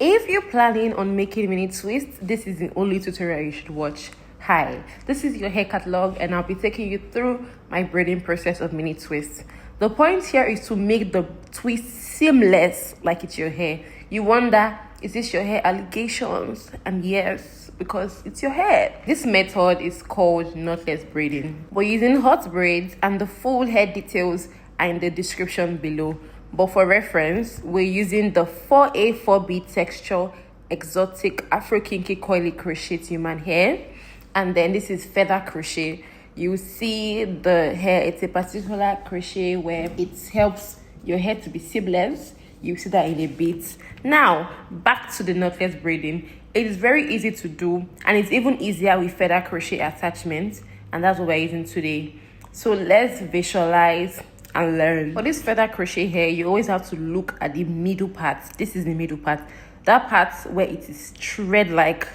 If you're planning on making mini twists, this is the only tutorial you should watch. Hi, this is your hair catalog and I'll be taking you through my braiding process of mini twists. The point here is to make the twist seamless like it's your hair. You wonder, is this your hair allegations? And yes, because it's your hair. This method is called knotless braiding. We're using hot braids and the full hair details are in the description below. But for reference, we're using the 4A 4B texture Exotic Afro Kinky Coily crochet human hair. And then this is feather crochet. You see the hair, it's a particular crochet where it helps your hair to be seamless. You see that in a bit. Now, back to the knotless braiding. It is very easy to do and it's even easier with feather crochet attachments. And that's what we're using today. So let's visualize and learn. For this feather crochet hair, you always have to look at the middle part. This is the middle part. That part where it is thread-like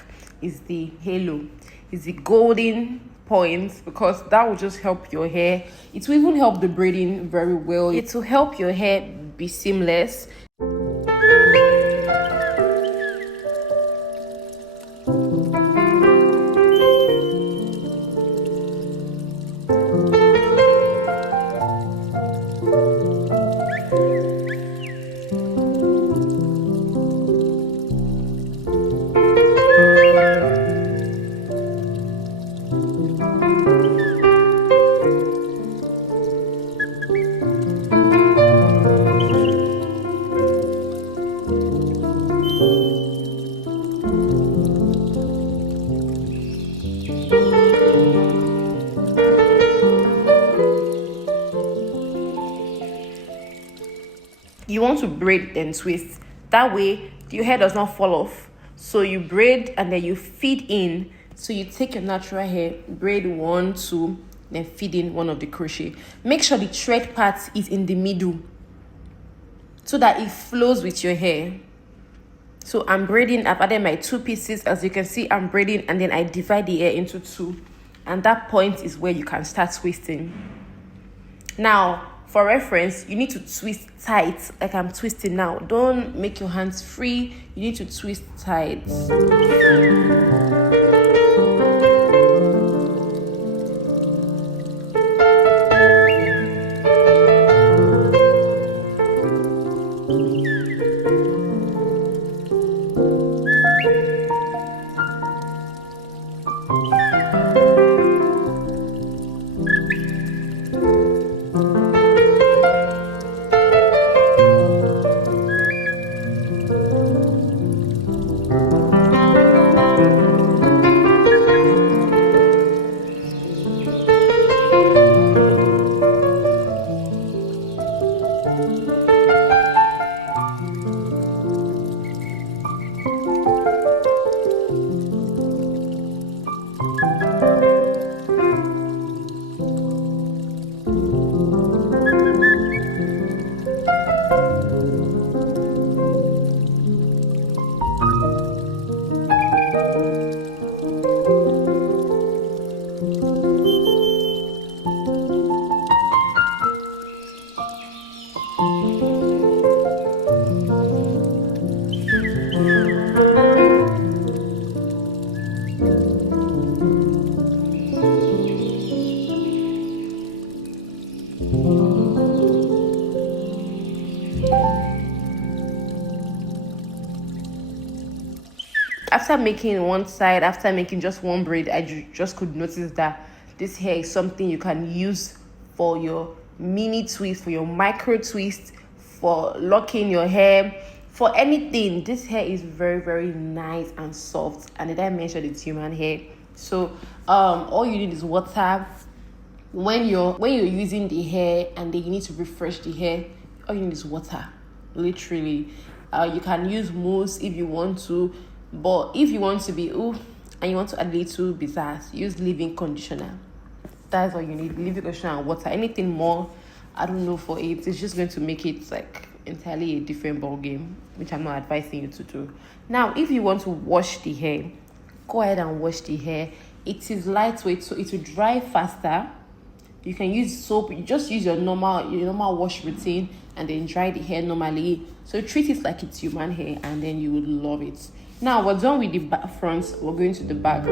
is the halo, is the golden point, because that will just help your hair. It will even help the braiding very well. It will help your hair be seamless. You want to braid and twist. That way, your hair does not fall off. So you braid and then you feed in. So you take your natural hair, braid 1, 2, then feed in one of the crochet. Make sure the thread part is in the middle so that it flows with your hair. So I'm braiding, I've added my 2 pieces. As you can see, I'm braiding and then I divide the hair into 2. And that point is where you can start twisting. Now, for reference, you need to twist tight like I'm twisting now. Don't make your hands free. You need to twist tight. After making one side, after making just one braid, I just could notice that this hair is something you can use for your mini twist, for your micro twist, for locking your hair, for anything. This hair is very, very nice and soft. And did I mention it's human hair? So all you need is water. When you're using the hair and then you need to refresh the hair, all you need is water, literally. You can use mousse if you want to, but if you want to be and you want to add a little bitters, use leave-in conditioner. That's all you need, leave-in conditioner and water. Anything more, I don't know, for it, it's just going to make it like entirely a different ball game, which I'm not advising you to do. Now, if you want to wash the hair, go ahead and wash the hair. It is lightweight, so it will dry faster. You can use soap. You just use your normal wash routine and then dry the hair normally. So treat it like it's human hair, and then you would love it. Now we're done with the back front. We're going to the back.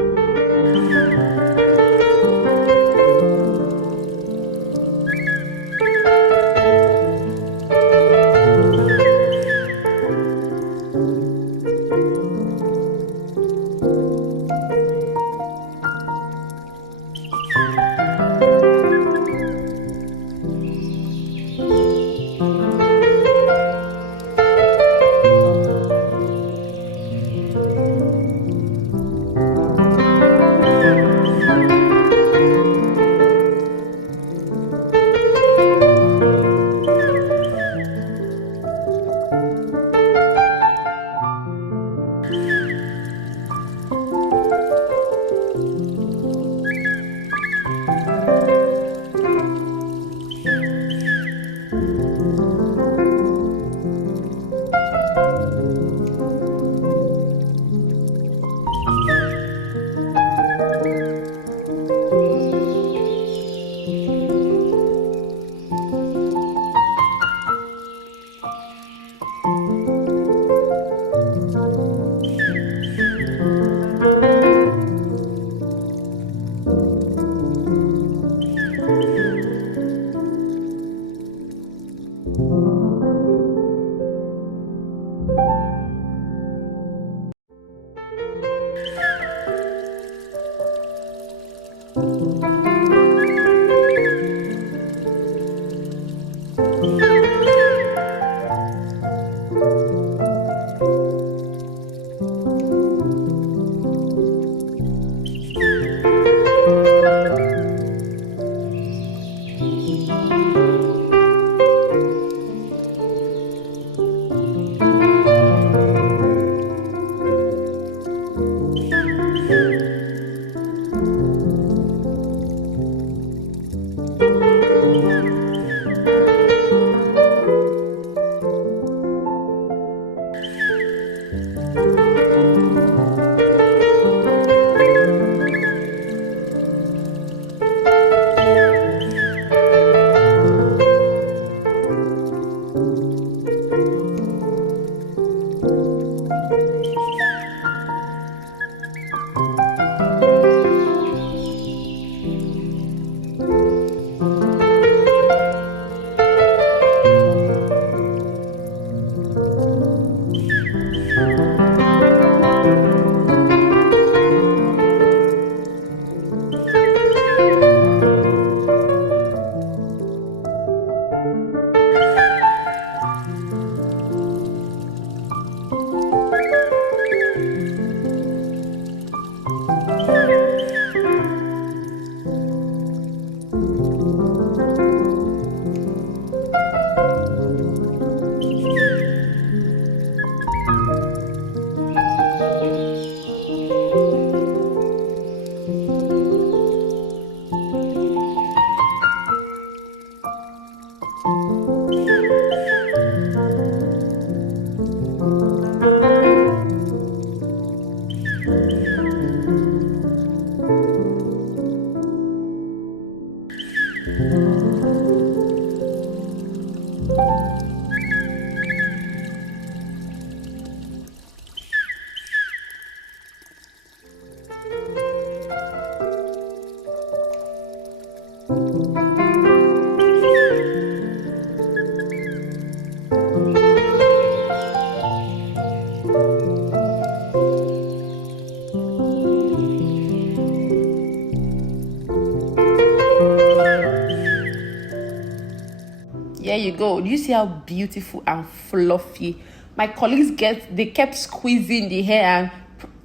There you go. Do you see how beautiful and fluffy? My colleagues they kept squeezing the hair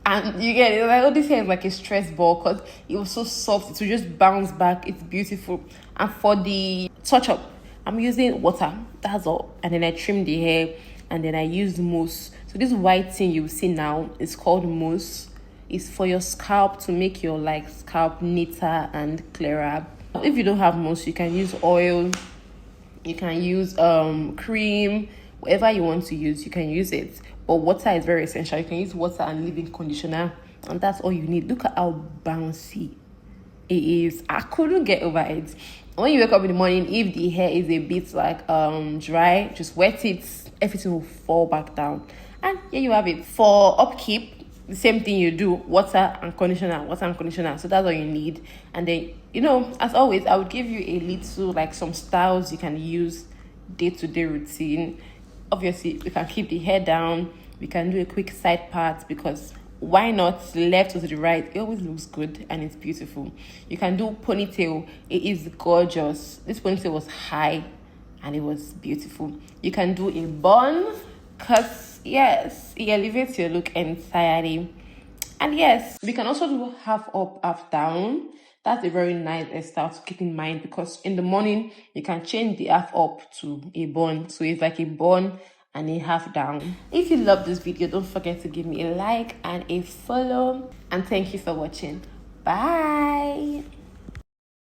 and you get it, like, oh, this hair is like a stress ball because it was so soft. It will just bounce back. It's beautiful. And for the touch up, I'm using water. That's all. And then I trim the hair and then I use mousse. So this white thing you see now is called mousse. It's for your scalp to make your like scalp neater and clearer. If you don't have mousse, you can use oil. You can use cream, whatever you want to use, you can use it. But water is very essential. You can use water and leave-in conditioner, and that's all you need. Look at how bouncy it is. I couldn't get over it. When you wake up in the morning, if the hair is a bit like dry, just wet it, everything will fall back down, and here you have it. For upkeep, the same thing you do: water and conditioner, water and conditioner. So that's all you need. And then, you know, as always, I would give you a little, like, some styles you can use day-to-day routine. Obviously, we can keep the hair down, we can do a quick side part, because why not? Left or to the right, it always looks good and it's beautiful. You can do ponytail. It is gorgeous. This ponytail was high and it was beautiful. You can do a bun, because yes, it elevates your look entirely. And yes, we can also do half up, half down. That's a very nice style to keep in mind, because in the morning you can change the half up to a bun, so it's like a bun and a half down. If you love this video, don't forget to give me a like and a follow, and thank you for watching. Bye.